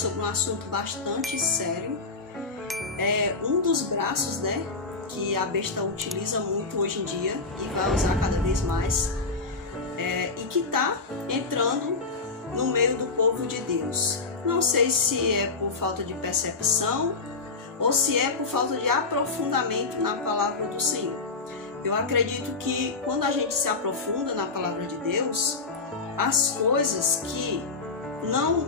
sobre um assunto bastante sério. É um dos braços, né, que a besta utiliza muito hoje em dia e vai usar cada vez mais, e que está entrando no meio do povo de Deus. Não sei se é por falta de percepção ou se é por falta de aprofundamento na palavra do Senhor. Eu acredito que quando a gente se aprofunda na palavra de Deus, as coisas que não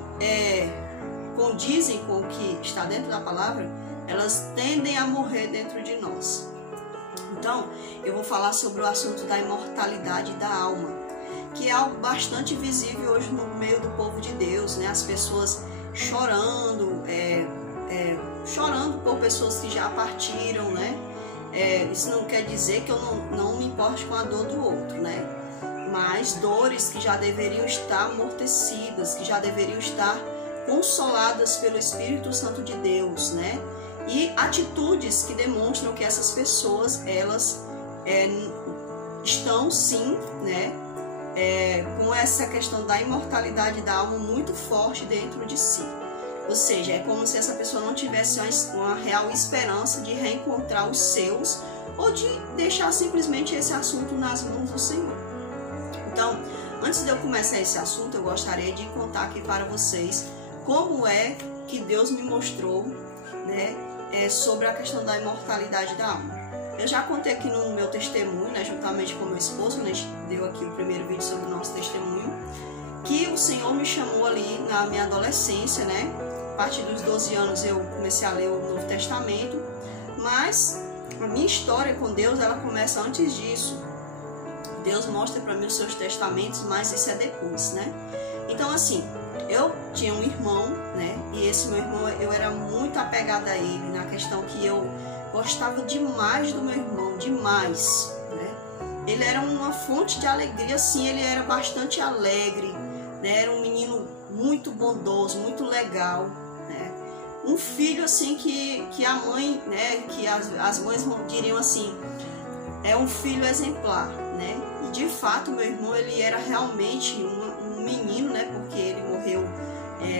condizem com o que está dentro da palavra, elas tendem a morrer dentro de nós. Então, eu vou falar sobre o assunto da imortalidade da alma, que é algo bastante visível hoje no meio do povo de Deus, né? As pessoas chorando, chorando por pessoas que já partiram, né? Isso não quer dizer que eu não me importe com a dor do outro, né? Mas dores que já deveriam estar amortecidas, que já deveriam estar consoladas pelo Espírito Santo de Deus, né? E atitudes que demonstram que essas pessoas, elas estão sim, né? Com essa questão da imortalidade da alma muito forte dentro de si. Ou seja, é como se essa pessoa não tivesse uma real esperança de reencontrar os seus ou de deixar simplesmente esse assunto nas mãos do Senhor. Então, antes de eu começar esse assunto, eu gostaria de contar aqui para vocês como é que Deus me mostrou, né, sobre a questão da imortalidade da alma. Eu já contei aqui no meu testemunho, né, juntamente com meu esposo, a gente deu aqui o primeiro vídeo sobre o nosso testemunho, que o Senhor me chamou ali na minha adolescência, né? A partir dos 12 anos eu comecei a ler o Novo Testamento, mas a minha história com Deus, ela começa antes disso. Deus mostra para mim os seus testamentos, mas isso é depois, né? Então, assim, eu tinha um irmão, né? E esse meu irmão, eu era muito apegada a ele, na questão que eu gostava demais do meu irmão, demais, né? Ele era uma fonte de alegria, assim, ele era bastante alegre, né? Era um menino muito bondoso, muito legal, né? Um filho, assim, que a mãe, né? Que as mães diriam assim, é um filho exemplar, né? E de fato, meu irmão, ele era realmente um menino, né? Porque ele morreu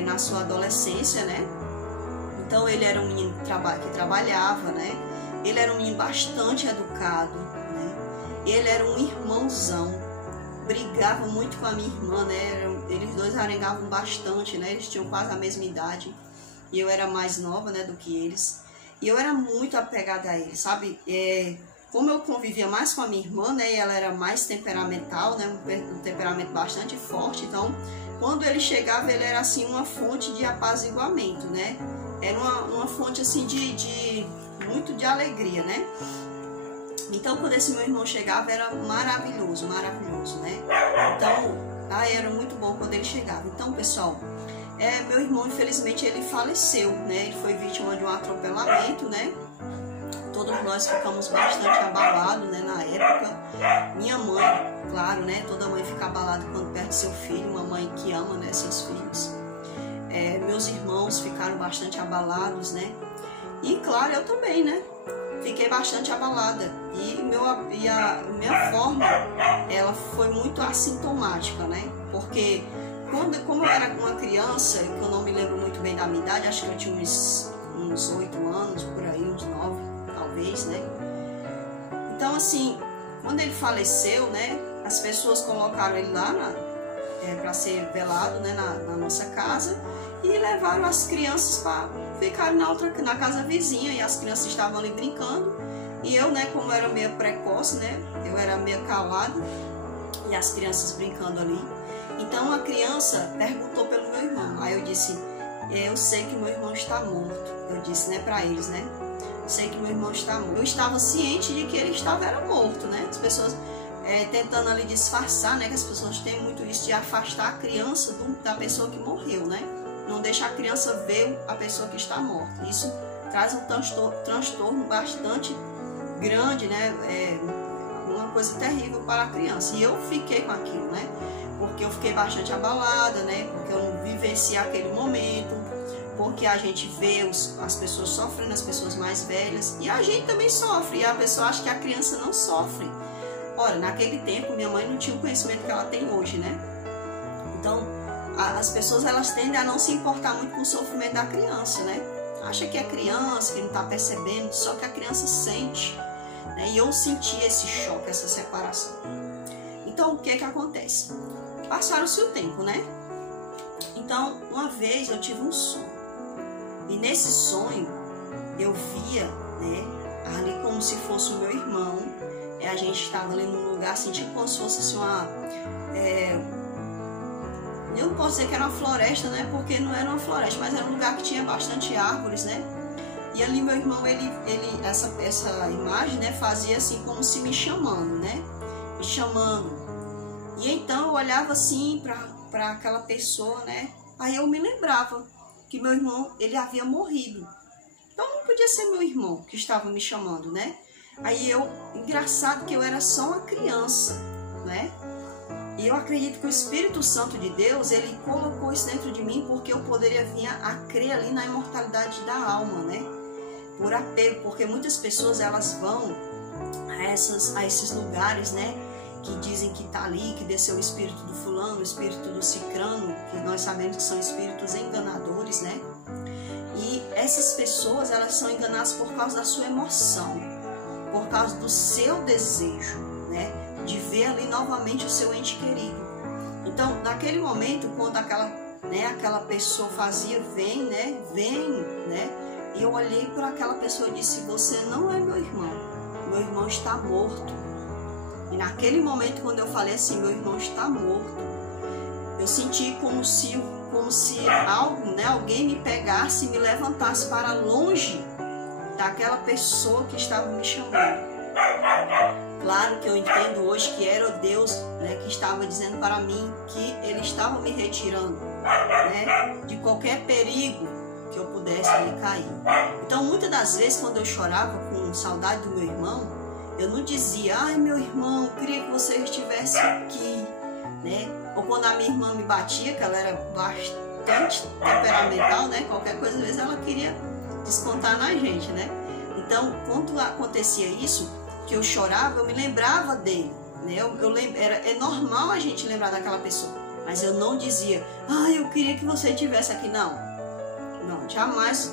na sua adolescência, né? Então ele era um menino que trabalhava, né? Ele era um menino bastante educado, né? Ele era um irmãozão, brigava muito com a minha irmã, né? Eles dois arengavam bastante, né? Eles tinham quase a mesma idade e eu era mais nova, né, do que eles. E eu era muito apegada a ele, sabe? Como eu convivia mais com a minha irmã, né? E ela era mais temperamental, né? Um temperamento bastante forte. Então, quando ele chegava, ele era assim uma fonte de apaziguamento, né? Era uma fonte assim muito de alegria, né? Então, quando esse meu irmão chegava, era maravilhoso, maravilhoso, né? Então, era muito bom quando ele chegava. Então, pessoal, meu irmão, infelizmente, ele faleceu, né? Ele foi vítima de um atropelamento, né? Todos nós ficamos bastante abalados, né, na época. Minha mãe, claro, né? Toda mãe fica abalada quando perde seu filho, uma mãe que ama, né, seus filhos. Meus irmãos ficaram bastante abalados, né? E, claro, eu também, né? Fiquei bastante abalada. E a minha forma, ela foi muito assintomática, né? Porque como eu era uma criança, que eu não me lembro muito bem da minha idade, acho que eu tinha uns 8 anos, por aí, uns 9, talvez, né? Então, assim, quando ele faleceu, né? As pessoas colocaram ele lá para ser velado, né, na nossa casa, e levaram as crianças para ficar na casa vizinha, e as crianças estavam ali brincando, e eu, né, como era meio precoce, né, eu era meio calada, e as crianças brincando ali. Então a criança perguntou pelo meu irmão. Aí eu disse, eu sei que meu irmão está morto. Eu disse, né, para eles, né, eu sei que meu irmão está morto. Eu estava ciente de que ele era morto, né, as pessoas tentando ali disfarçar, né, que as pessoas têm muito isso de afastar a criança da pessoa que morreu, né, não deixar a criança ver a pessoa que está morta. Isso traz um transtorno bastante grande, né, uma coisa terrível para a criança. E eu fiquei com aquilo, né, porque eu fiquei bastante abalada, né, porque eu não vivenciei aquele momento, porque a gente vê as pessoas sofrendo, as pessoas mais velhas, e a gente também sofre, e a pessoa acha que a criança não sofre. Ora, naquele tempo, minha mãe não tinha o conhecimento que ela tem hoje, né? Então, as pessoas elas tendem a não se importar muito com o sofrimento da criança, né? Acha que é criança, que não está percebendo, só que a criança sente, né? E eu senti esse choque, essa separação. Então, o que que acontece? Passaram-se o tempo, né? Então, uma vez eu tive um sonho. E nesse sonho, eu via, né, ali como se fosse o meu irmão. A gente estava ali num lugar assim, tipo como se fosse assim, eu não posso dizer que era uma floresta, né? Porque não era uma floresta, mas era um lugar que tinha bastante árvores, né? E ali meu irmão, essa imagem, né, fazia assim como se me chamando, né? Me chamando. E então eu olhava assim para aquela pessoa, né? Aí eu me lembrava que meu irmão, ele havia morrido. Então não podia ser meu irmão que estava me chamando, né? Aí engraçado que eu era só uma criança, né? E eu acredito que o Espírito Santo de Deus, ele colocou isso dentro de mim porque eu poderia vir a crer ali na imortalidade da alma, né? Por apego, porque muitas pessoas elas vão a esses lugares, né? Que dizem que está ali, que desceu o espírito do fulano, o espírito do cicrano, que nós sabemos que são espíritos enganadores, né? E essas pessoas, elas são enganadas por causa da sua emoção, por causa do seu desejo, né? De ver ali novamente o seu ente querido. Então, naquele momento, quando aquela pessoa fazia, vem, né? E eu olhei para aquela pessoa e disse, você não é meu irmão está morto. E naquele momento, quando eu falei assim, meu irmão está morto, eu senti como se algo, né, alguém me pegasse e me levantasse para longe daquela pessoa que estava me chamando. Claro que eu entendo hoje que era o Deus, né, que estava dizendo para mim que Ele estava me retirando, né, de qualquer perigo que eu pudesse ali cair. Então, muitas das vezes, quando eu chorava com saudade do meu irmão, eu não dizia, ai meu irmão, queria que você estivesse aqui, né? Ou quando a minha irmã me batia, que ela era bastante temperamental, né? Qualquer coisa, às vezes ela queria descontar na gente, né? Então, quando acontecia isso, que eu chorava, eu me lembrava dele, né? É normal a gente lembrar daquela pessoa, mas eu não dizia, eu queria que você estivesse aqui, não, jamais.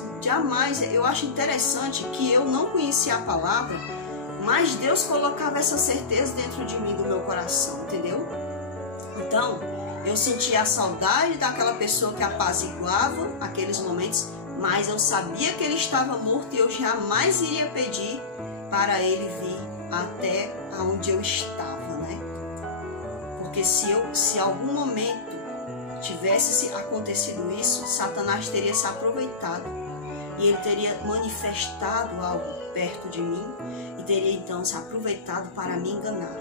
Eu acho interessante que eu não conhecia a palavra, mas Deus colocava essa certeza dentro de mim, do meu coração, entendeu? Então, eu sentia a saudade daquela pessoa que apaziguava aqueles momentos, mas eu sabia que ele estava morto e eu jamais iria pedir para ele vir até onde eu estava, né? Porque se algum momento tivesse acontecido isso, Satanás teria se aproveitado e ele teria manifestado algo perto de mim e teria então se aproveitado para me enganar.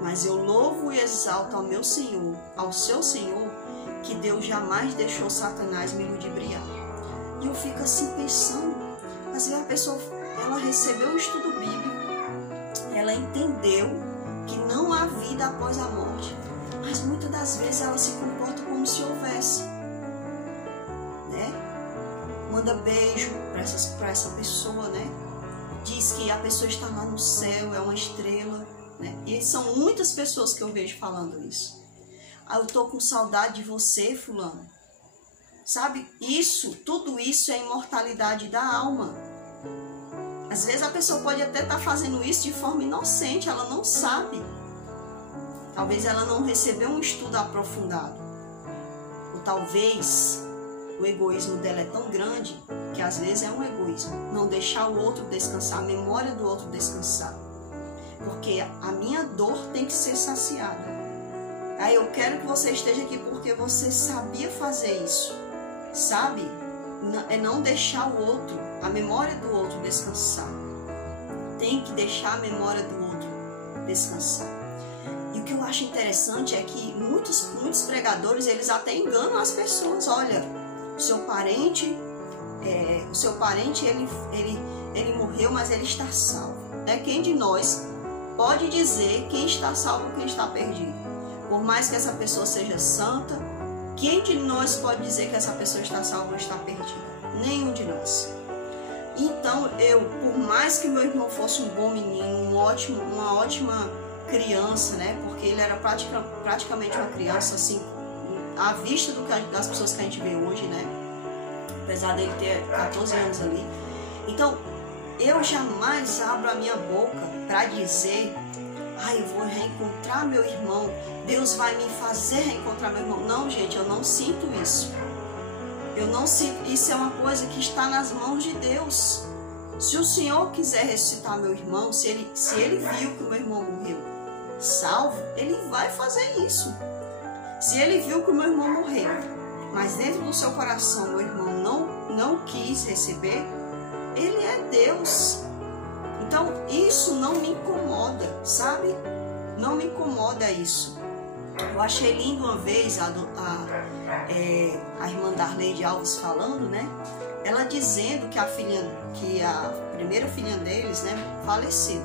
Mas eu louvo e exalto ao meu Senhor, ao seu Senhor, que Deus jamais deixou Satanás me ludibriar. E eu fico assim pensando, às vezes a pessoa, ela recebeu um estudo bíblico, ela entendeu que não há vida após a morte, mas muitas das vezes ela se comporta como se houvesse, né? Manda beijo para essa pessoa, né? Diz que a pessoa está lá no céu, é uma estrela, né? E são muitas pessoas que eu vejo falando isso. Eu tô com saudade de você, fulano. Sabe? Tudo isso é imortalidade da alma. Às vezes a pessoa pode até estar fazendo isso de forma inocente, ela não sabe. Talvez ela não recebeu um estudo aprofundado. Ou talvez o egoísmo dela é tão grande que às vezes é um egoísmo. Não deixar o outro descansar, a memória do outro descansar. Porque a minha dor tem que ser saciada. Aí eu quero que você esteja aqui porque você sabia fazer isso. Sabe? É não deixar o outro, a memória do outro descansar. Tem que deixar a memória do outro descansar. E o que eu acho interessante é que muitos pregadores, eles até enganam as pessoas. Olha, o seu parente ele morreu, mas ele está salvo. Quem de nós pode dizer quem está salvo ou quem está perdido? Por mais que essa pessoa seja santa, quem de nós pode dizer que essa pessoa está salva ou está perdida? Nenhum de nós. Então, por mais que meu irmão fosse um bom menino, uma ótima criança, né? Porque ele era praticamente uma criança, assim, à vista das pessoas que a gente vê hoje, né? Apesar dele ter 14 anos ali. Então, eu jamais abro a minha boca para dizer: eu vou reencontrar meu irmão, Deus vai me fazer reencontrar meu irmão. Não, gente, eu não sinto isso. Eu não sinto. Isso é uma coisa que está nas mãos de Deus. Se o Senhor quiser ressuscitar meu irmão, se ele viu que o meu irmão morreu salvo, ele vai fazer isso. Se ele viu que o meu irmão morreu, mas dentro do seu coração meu irmão não quis receber, ele é Deus. Então isso não me incomoda, sabe? Não me incomoda isso. Eu achei lindo uma vez a irmã Darley de Alves falando, né? Ela dizendo que a primeira filha deles, né, faleceu.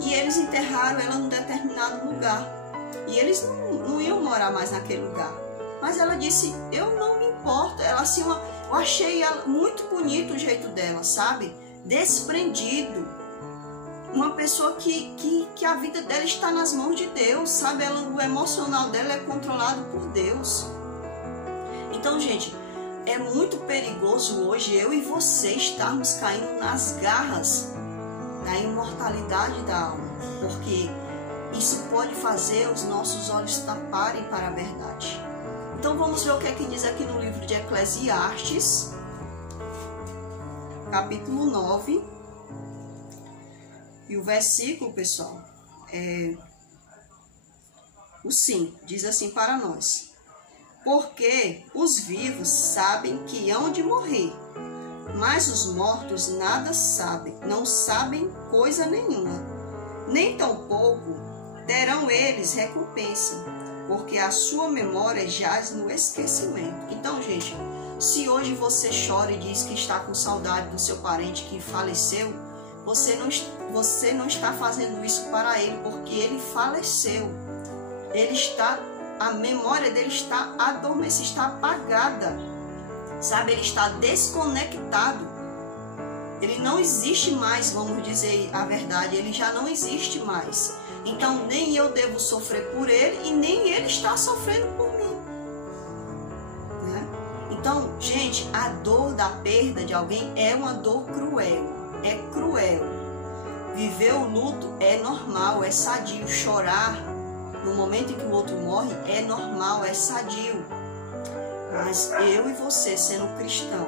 E eles enterraram ela num determinado lugar. E eles não iam morar mais naquele lugar. Mas ela disse: eu não me importo. Ela assim, eu achei ela muito bonito o jeito dela, sabe? Desprendido. Uma pessoa que a vida dela está nas mãos de Deus, sabe? O emocional dela é controlado por Deus. Então, gente, é muito perigoso hoje eu e você estarmos caindo nas garras da imortalidade da alma, porque isso pode fazer os nossos olhos taparem para a verdade. Então vamos ver o que é que diz aqui no livro de Eclesiastes, capítulo 9, e o versículo, pessoal, o 5, diz assim para nós: porque os vivos sabem que hão de morrer, mas os mortos nada sabem, não sabem coisa nenhuma, nem tampouco terão eles recompensa, porque a sua memória jaz no esquecimento. Então, gente, se hoje você chora e diz que está com saudade do seu parente que faleceu, você não está fazendo isso para ele, porque ele faleceu. A memória dele está adormecida, está apagada, sabe? Ele está desconectado. Ele não existe mais, vamos dizer a verdade, ele já não existe mais. Então nem eu devo sofrer por ele e nem ele está sofrendo por mim, né? Então, gente, a dor da perda de alguém é uma dor cruel, é cruel. Viver o luto é normal, é sadio. Chorar no momento em que o outro morre é normal, é sadio. Mas eu e você, sendo cristão,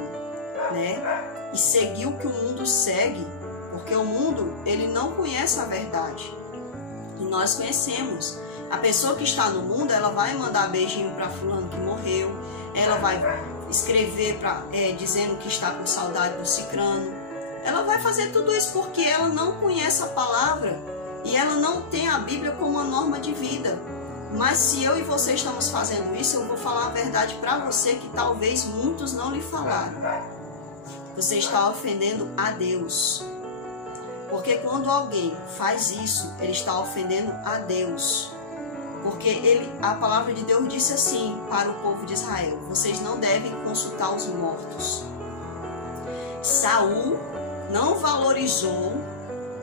né, e seguir o que o mundo segue, porque o mundo, ele não conhece a verdade. E nós conhecemos. A pessoa que está no mundo, ela vai mandar beijinho para fulano que morreu, ela vai escrever dizendo que está com saudade do cicrano. Ela vai fazer tudo isso porque ela não conhece a palavra e ela não tem a Bíblia como uma norma de vida. Mas se eu e você estamos fazendo isso, eu vou falar a verdade para você que talvez muitos não lhe falaram. Você está ofendendo a Deus. Porque quando alguém faz isso, ele está ofendendo a Deus. Porque a palavra de Deus disse assim para o povo de Israel: vocês não devem consultar os mortos. Saul não valorizou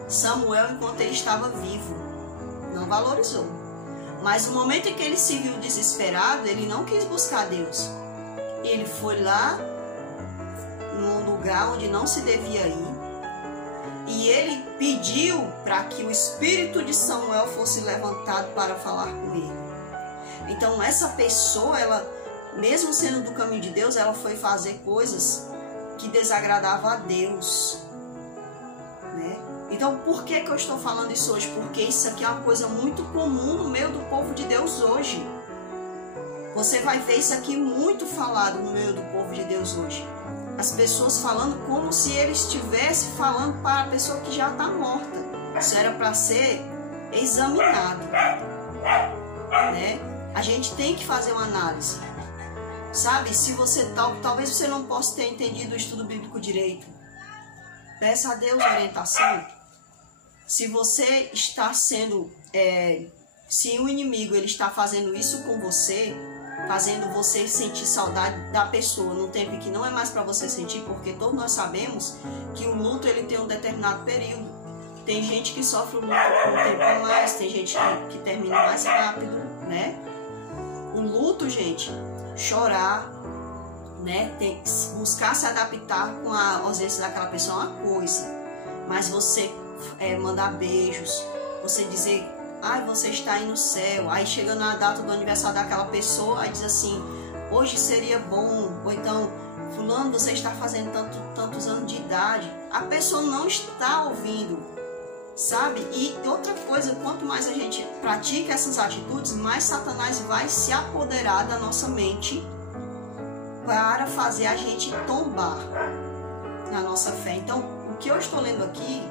Samuel enquanto ele estava vivo. Não valorizou. Mas no momento em que ele se viu desesperado, ele não quis buscar Deus. Ele foi lá num lugar onde não se devia ir. E ele pediu para que o espírito de Samuel fosse levantado para falar com ele. Então essa pessoa, ela, mesmo sendo do caminho de Deus, ela foi fazer coisas que desagradavam a Deus, né? Então por que eu estou falando isso hoje? Porque isso aqui é uma coisa muito comum no meio do povo de Deus hoje. Você vai ver isso aqui muito falado no meio do povo de Deus hoje. As pessoas falando como se ele estivesse falando para a pessoa que já está morta. Isso era para ser examinado, né? A gente tem que fazer uma análise, sabe? Se você talvez você não possa ter entendido o estudo bíblico direito, peça a Deus orientação. Se você está sendo, se o inimigo ele está fazendo isso com você, fazendo você sentir saudade da pessoa num tempo que não é mais para você sentir, porque todos nós sabemos que o luto ele tem um determinado período. Tem gente que sofre o luto por um tempo a mais, tem gente que termina mais rápido, né? Um luto, gente, chorar, né? Buscar se adaptar com a ausência daquela pessoa é uma coisa, mas você mandar beijos, você dizer, você está aí no céu, aí chega na data do aniversário daquela pessoa, aí diz assim, hoje seria bom, ou então, fulano, você está fazendo tantos anos de idade, a pessoa não está ouvindo, sabe? E outra coisa, quanto mais a gente pratica essas atitudes, mais Satanás vai se apoderar da nossa mente para fazer a gente tombar na nossa fé. Então, o que eu estou lendo aqui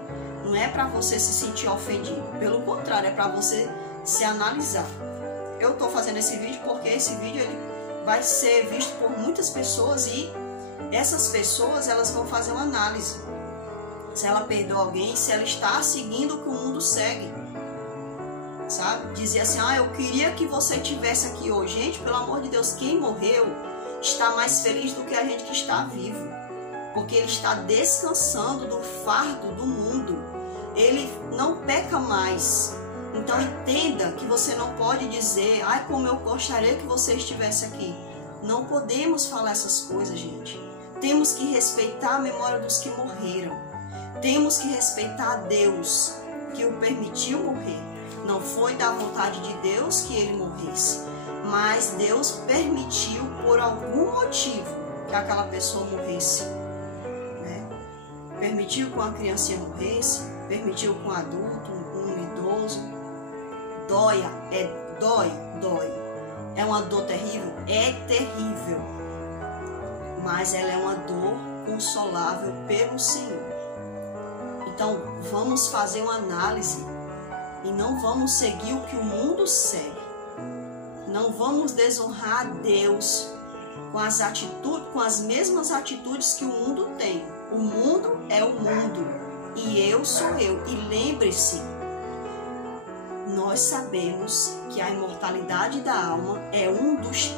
não é para você se sentir ofendido, pelo contrário, é para você se analisar. Eu estou fazendo esse vídeo porque esse vídeo ele vai ser visto por muitas pessoas e essas pessoas elas vão fazer uma análise. Se ela perdoa alguém, se ela está seguindo o que o mundo segue, sabe? Dizer assim, eu queria que você estivesse aqui hoje. Gente, pelo amor de Deus, quem morreu está mais feliz do que a gente que está vivo, porque ele está descansando do fardo do mundo, ele não peca mais. Então entenda que você não pode dizer, como eu gostaria que você estivesse aqui. Não podemos falar essas coisas, gente. Temos que respeitar a memória dos que morreram. Temos que respeitar a Deus que o permitiu morrer. Não foi da vontade de Deus que ele morresse, mas Deus permitiu por algum motivo que aquela pessoa morresse, né? Permitiu que uma criancinha morresse, permitiu que um adulto, um idoso. Dói. É uma dor terrível? É terrível. Mas ela é uma dor consolável pelo Senhor. Então, vamos fazer uma análise e não vamos seguir o que o mundo segue. Não vamos desonrar a Deus com as mesmas atitudes que o mundo tem. O mundo é o mundo e eu sou eu. E lembre-se, nós sabemos que a imortalidade da alma é um dos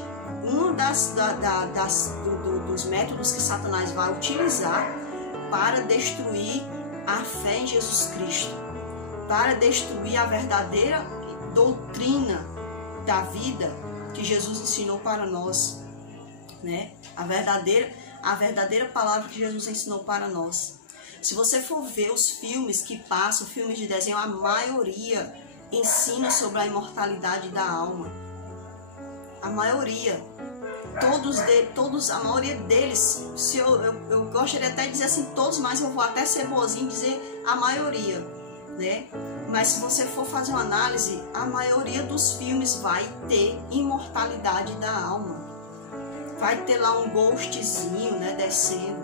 métodos que Satanás vai utilizar para destruir a fé em Jesus Cristo, para destruir a verdadeira doutrina da vida que Jesus ensinou para nós, né? A verdadeira palavra que Jesus ensinou para nós. Se você for ver os filmes que passam, filmes de desenho, a maioria ensina sobre a imortalidade da alma. A maioria. A maioria deles, se eu gostaria até de dizer assim todos, mas eu vou até ser boazinho e dizer a maioria, né? Mas se você for fazer uma análise, a maioria dos filmes vai ter imortalidade da alma. Vai ter lá um ghostzinho, né, descendo.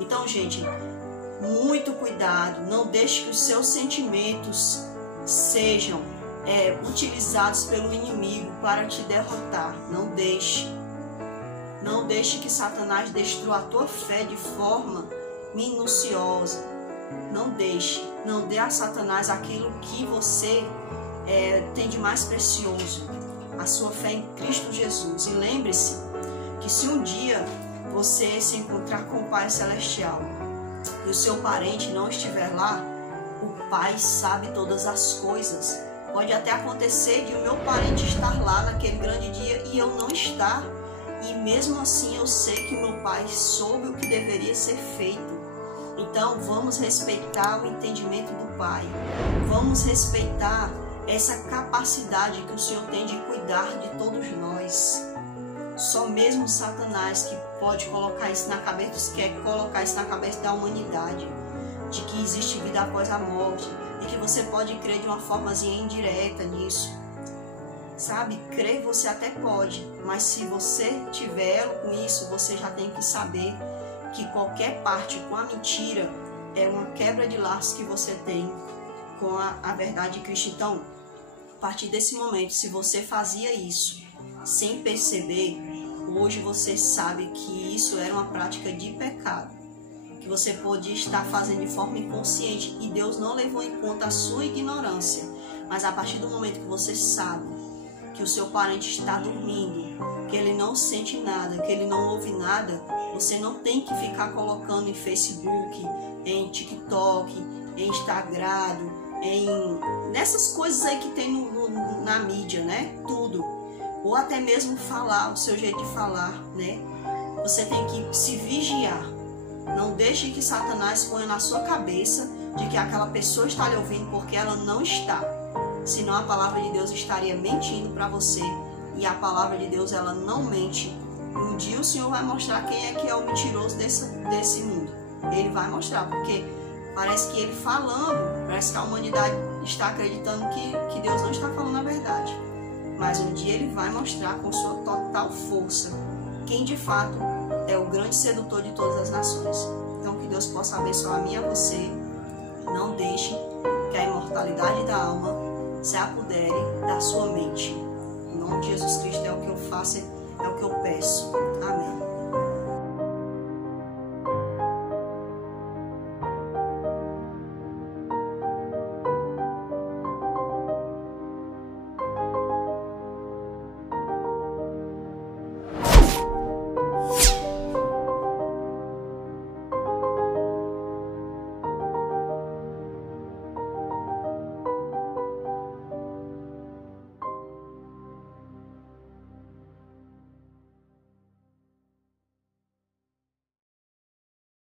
Então, gente, muito cuidado. Não deixe que os seus sentimentos sejam utilizados pelo inimigo para te derrotar. Não deixe. Não deixe que Satanás destrua a tua fé de forma minuciosa. Não deixe. Não dê a Satanás aquilo que você tem de mais precioso. A sua fé em Cristo Jesus. E lembre-se que se um dia você se encontrar com o Pai Celestial e o seu parente não estiver lá, o Pai sabe todas as coisas. Pode até acontecer de o meu parente estar lá naquele grande dia e eu não estar. E mesmo assim eu sei que o meu Pai soube o que deveria ser feito. Então vamos respeitar o entendimento do Pai. Vamos respeitar essa capacidade que o Senhor tem de cuidar de todos nós. Só mesmo Satanás que pode colocar isso na cabeça, quer colocar isso na cabeça da humanidade, de que existe vida após a morte e que você pode crer de uma formazinha indireta nisso. Sabe, crer você até pode, mas se você tiver com isso, você já tem que saber que qualquer parte com a mentira é uma quebra de laços que você tem com a verdade de Cristo. Então, a partir desse momento, se você fazia isso sem perceber, hoje você sabe que isso era uma prática de pecado, que você podia estar fazendo de forma inconsciente e Deus não levou em conta a sua ignorância. Mas a partir do momento que você sabe que o seu parente está dormindo, que ele não sente nada, que ele não ouve nada, você não tem que ficar colocando em Facebook, em TikTok, em Instagram, nessas coisas aí que tem na mídia, né? Tudo. ou até mesmo falar, o seu jeito de falar, né? Você tem que se vigiar. Não deixe que Satanás ponha na sua cabeça de que aquela pessoa está lhe ouvindo, porque ela não está. Senão a palavra de Deus estaria mentindo para você. E a palavra de Deus, ela não mente. Um dia o Senhor vai mostrar quem é que é o mentiroso desse mundo. Ele vai mostrar, porque parece que ele falando, parece que a humanidade está acreditando que Deus não está falando a verdade. Mas um dia ele vai mostrar com sua total força quem de fato é o grande sedutor de todas as nações. Então que Deus possa abençoar a mim e a você. Não deixe que a imortalidade da alma se apodere da sua mente. Em nome de Jesus Cristo é o que eu faço, é o que eu peço. Amém.